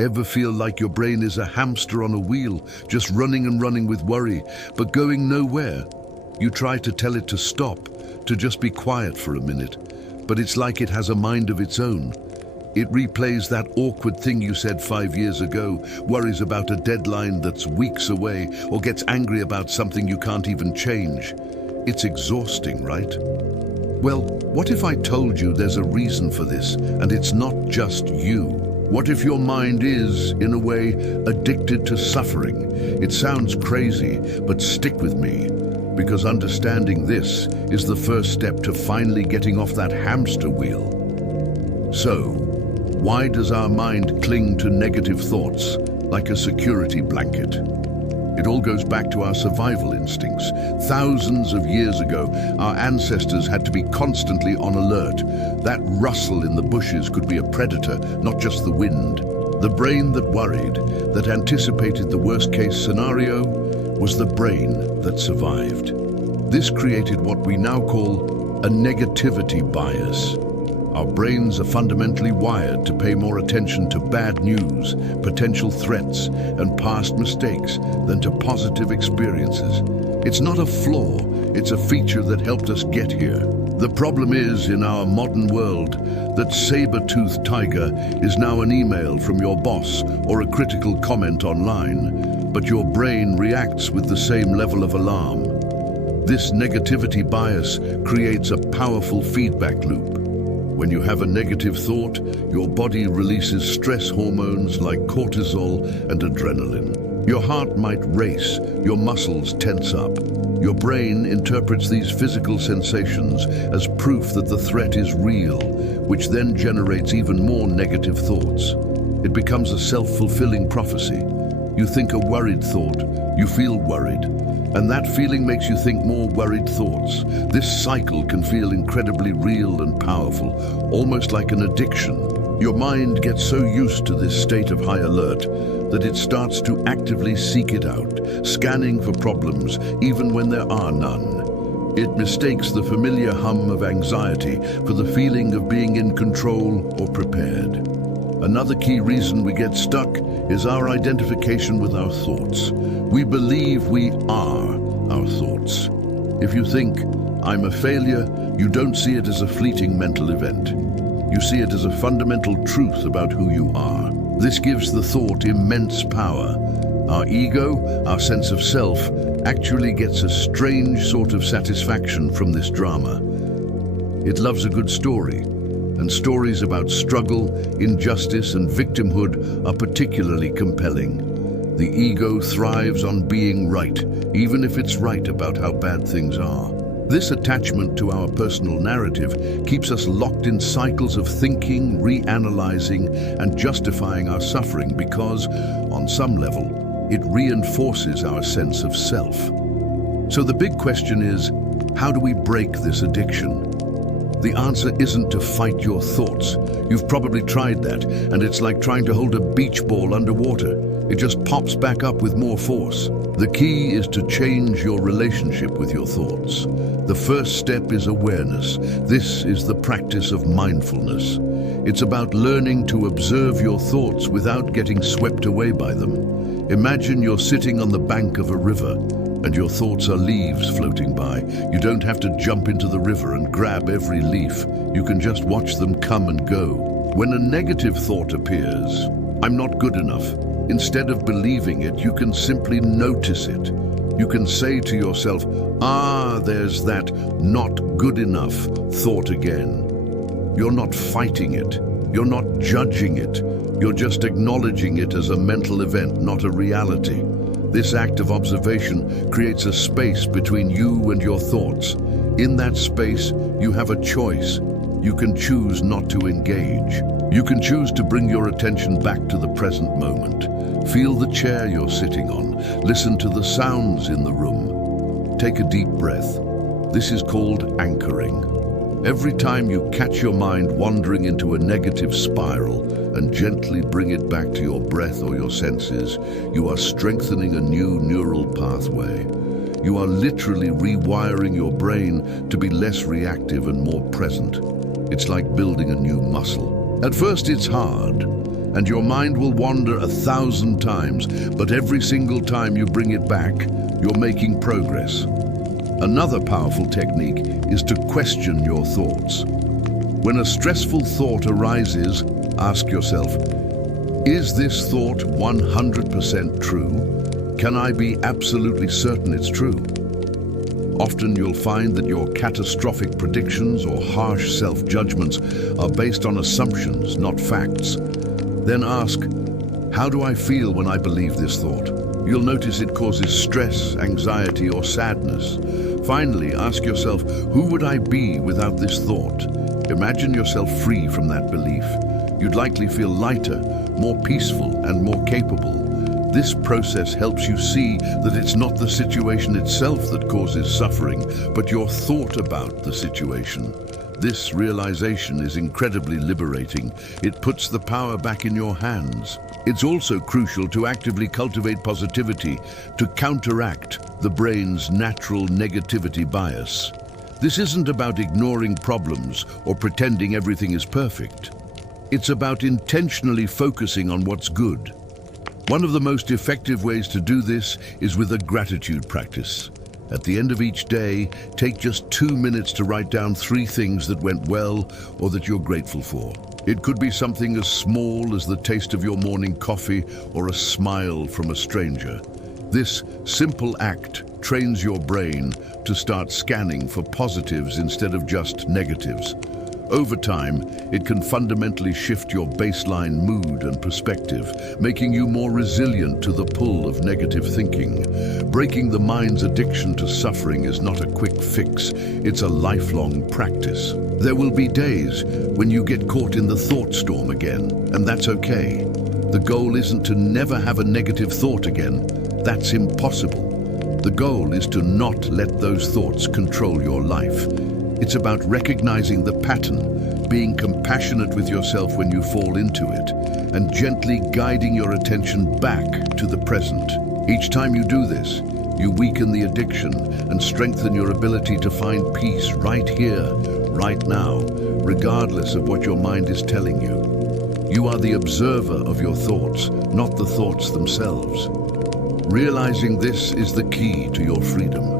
Ever feel like your brain is a hamster on a wheel, just running and running with worry, but going nowhere? You try to tell it to stop, to just be quiet for a minute, but it's like it has a mind of its own. It replays that awkward thing you said 5 years ago, worries about a deadline that's weeks away, or gets angry about something you can't even change. It's exhausting, right? Well, what if I told you there's a reason for this, and it's not just you? What if your mind is, in a way, addicted to suffering? It sounds crazy, but stick with me, because understanding this is the first step to finally getting off that hamster wheel. So, why does our mind cling to negative thoughts like a security blanket? It all goes back to our survival instincts. Thousands of years ago, our ancestors had to be constantly on alert. That rustle in the bushes could be a predator, not just the wind. The brain that worried, that anticipated the worst-case scenario, was the brain that survived. This created what we now call a negativity bias. Our brains are fundamentally wired to pay more attention to bad news, potential threats, and past mistakes than to positive experiences. It's not a flaw, it's a feature that helped us get here. The problem is, in our modern world, that saber-toothed tiger is now an email from your boss or a critical comment online, but your brain reacts with the same level of alarm. This negativity bias creates a powerful feedback loop. When you have a negative thought, your body releases stress hormones like cortisol and adrenaline. Your heart might race, your muscles tense up. Your brain interprets these physical sensations as proof that the threat is real, which then generates even more negative thoughts. It becomes a self-fulfilling prophecy. You think a worried thought, you feel worried, and that feeling makes you think more worried thoughts. This cycle can feel incredibly real and powerful, almost like an addiction. Your mind gets so used to this state of high alert that it starts to actively seek it out, scanning for problems even when there are none. It mistakes the familiar hum of anxiety for the feeling of being in control or prepared. Another key reason we get stuck is our identification with our thoughts. We believe we are our thoughts. If you think, "I'm a failure," you don't see it as a fleeting mental event. You see it as a fundamental truth about who you are. This gives the thought immense power. Our ego, our sense of self, actually gets a strange sort of satisfaction from this drama. It loves a good story. And stories about struggle, injustice, and victimhood are particularly compelling. The ego thrives on being right, even if it's right about how bad things are. This attachment to our personal narrative keeps us locked in cycles of thinking, reanalyzing, and justifying our suffering because, on some level, it reinforces our sense of self. So the big question is, how do we break this addiction? The answer isn't to fight your thoughts. You've probably tried that, and it's like trying to hold a beach ball underwater. It just pops back up with more force. The key is to change your relationship with your thoughts. The first step is awareness. This is the practice of mindfulness. It's about learning to observe your thoughts without getting swept away by them. Imagine you're sitting on the bank of a river, and your thoughts are leaves floating by. You don't have to jump into the river and grab every leaf. You can just watch them come and go. When a negative thought appears, "I'm not good enough," instead of believing it, you can simply notice it. You can say to yourself, there's that not good enough thought again. You're not fighting it. You're not judging it. You're just acknowledging it as a mental event, not a reality. This act of observation creates a space between you and your thoughts. In that space, you have a choice. You can choose not to engage. You can choose to bring your attention back to the present moment. Feel the chair you're sitting on. Listen to the sounds in the room. Take a deep breath. This is called anchoring. Every time you catch your mind wandering into a negative spiral and gently bring it back to your breath or your senses, you are strengthening a new neural pathway. You are literally rewiring your brain to be less reactive and more present. It's like building a new muscle. At first it's hard, and your mind will wander 1,000 times, but every single time you bring it back, you're making progress. Another powerful technique is to question your thoughts. When a stressful thought arises, ask yourself, is this thought 100% true? Can I be absolutely certain it's true? Often you'll find that your catastrophic predictions or harsh self-judgments are based on assumptions, not facts. Then ask, how do I feel when I believe this thought? You'll notice it causes stress, anxiety, or sadness. Finally, ask yourself, who would I be without this thought? Imagine yourself free from that belief. You'd likely feel lighter, more peaceful, and more capable. This process helps you see that it's not the situation itself that causes suffering, but your thought about the situation. This realization is incredibly liberating. It puts the power back in your hands. It's also crucial to actively cultivate positivity to counteract the brain's natural negativity bias. This isn't about ignoring problems or pretending everything is perfect. It's about intentionally focusing on what's good. One of the most effective ways to do this is with a gratitude practice. At the end of each day, take just 2 minutes to write down 3 things that went well or that you're grateful for. It could be something as small as the taste of your morning coffee or a smile from a stranger. This simple act trains your brain to start scanning for positives instead of just negatives. Over time, it can fundamentally shift your baseline mood and perspective, making you more resilient to the pull of negative thinking. Breaking the mind's addiction to suffering is not a quick fix, it's a lifelong practice. There will be days when you get caught in the thought storm again, and that's okay. The goal isn't to never have a negative thought again. That's impossible. The goal is to not let those thoughts control your life. It's about recognizing the pattern, being compassionate with yourself when you fall into it, and gently guiding your attention back to the present. Each time you do this, you weaken the addiction and strengthen your ability to find peace right here, right now, regardless of what your mind is telling you. You are the observer of your thoughts, not the thoughts themselves. Realizing this is the key to your freedom.